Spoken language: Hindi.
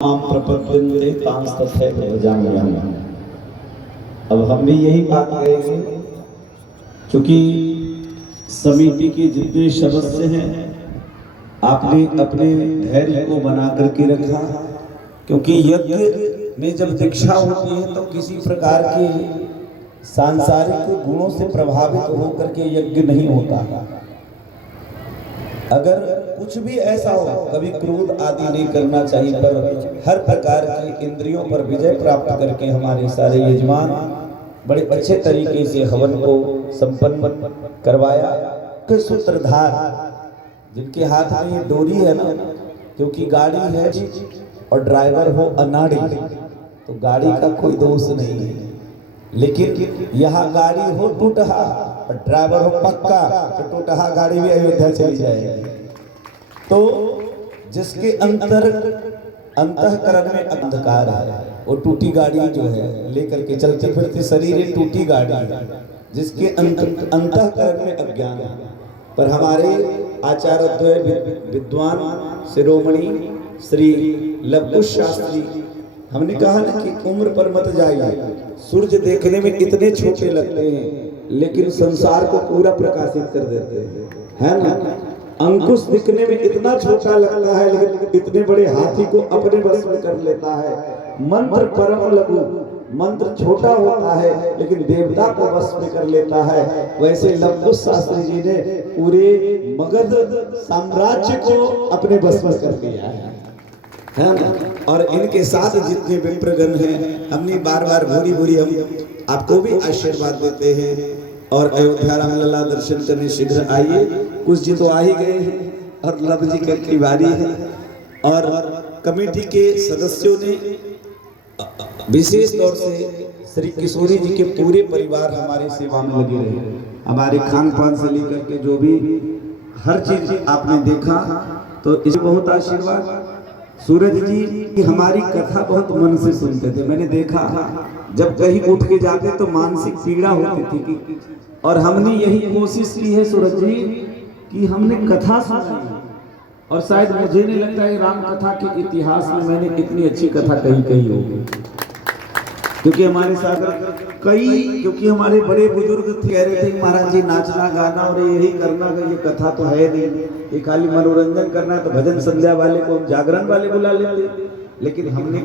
आम प्रपद्यन्ते तांस तथैव भजाम्यहम्। अब हम भी यही बात करेंगे, क्योंकि समिति के जितने सदस्य हैं आपने अपने धैर्य को बना करके रखा, क्योंकि यज्ञ में जब दीक्षा होती है तो किसी प्रकार के सांसारिक गुणों से प्रभावित होकर के यज्ञ नहीं होता। अगर कुछ भी ऐसा हो, कभी क्रोध आदि नहीं करना चाहिए, पर हर प्रकार की इंद्रियों पर विजय प्राप्त करके हमारे सारे यजमान बड़े अच्छे तरीके से हवन को संपन्न करवाया। के सूत्रधार जिनके हाथ में ये डोरी है ना, क्योंकि गाड़ी है और ड्राइवर हो अनाड़ी, तो गाड़ी का कोई दोष नहीं है। लेकिन यहाँ गाड़ी हो टूटहा और ड्राइवर हो पक्का, तो टूटहा गाड़ी भी अयोध्या चली जाएगी। तो जिसके अंतःकरण में अंधकार है, वो टूटी गाड़ी जो है लेकर के चलते फिरते शरीर टूटी गाड़ी है, जिसके अंतःकरण में अज्ञान है। पर हमारे आचार्य विद्वान शिरोमणि श्री लवकुश शास्त्री, हमने कहा ना कि उम्र पर मत जाइए। सूर्य देखने में इतने छोटे लगते हैं लेकिन संसार को पूरा प्रकाशित कर देते हैं, है ना। अंकुश दिखने में इतना छोटा लगता है लेकिन इतने बड़े हाथी को अपने वश में कर लेता है। मंत्र परम लघु, मंत्र छोटा होता है लेकिन देवता को वश में कर लेता है। वैसे लवकुश शास्त्री जी ने पूरे मगध साम्राज्य को अपने वश में कर लिया है ना। और इनके साथ जितने विप्रगण हैं, हमने बार बार भूरी भूरी हम आपको भी आशीर्वाद देते हैं। और अयोध्या रामलला दर्शन करने शीघ्र आइए। कुछ जी तो आ ही गए हैं और लव जी की बारी है। और कमेटी के सदस्यों ने विशेष तौर से श्री किशोरी जी के पूरे परिवार हमारी सेवा में लगे रहे। हमारे खान पान से लेकर के जो भी हर चीज आपने देखा, तो इसे बहुत आशीर्वाद। सूरज जी की हमारी कथा बहुत मन से सुनते थे। मैंने देखा जब कहीं उठ के जाते तो मानसिक पीड़ा होती थी, और हमने यही कोशिश की है सूरज जी कि हमने कथा सुनाई। और शायद मुझे नहीं लगता है राम कथा के इतिहास में मैंने इतनी अच्छी कथा कही होगी, क्योंकि हमारे साथ क्योंकि हमारे बड़े बुजुर्ग कह रहे थे महाराज जी नाचना गाना और यही करना, ये कथा तो है नहीं, ये खाली मनोरंजन करना है। तो भजन संध्या वाले को हम जागरण वाले बुला लेते, लेकिन हमने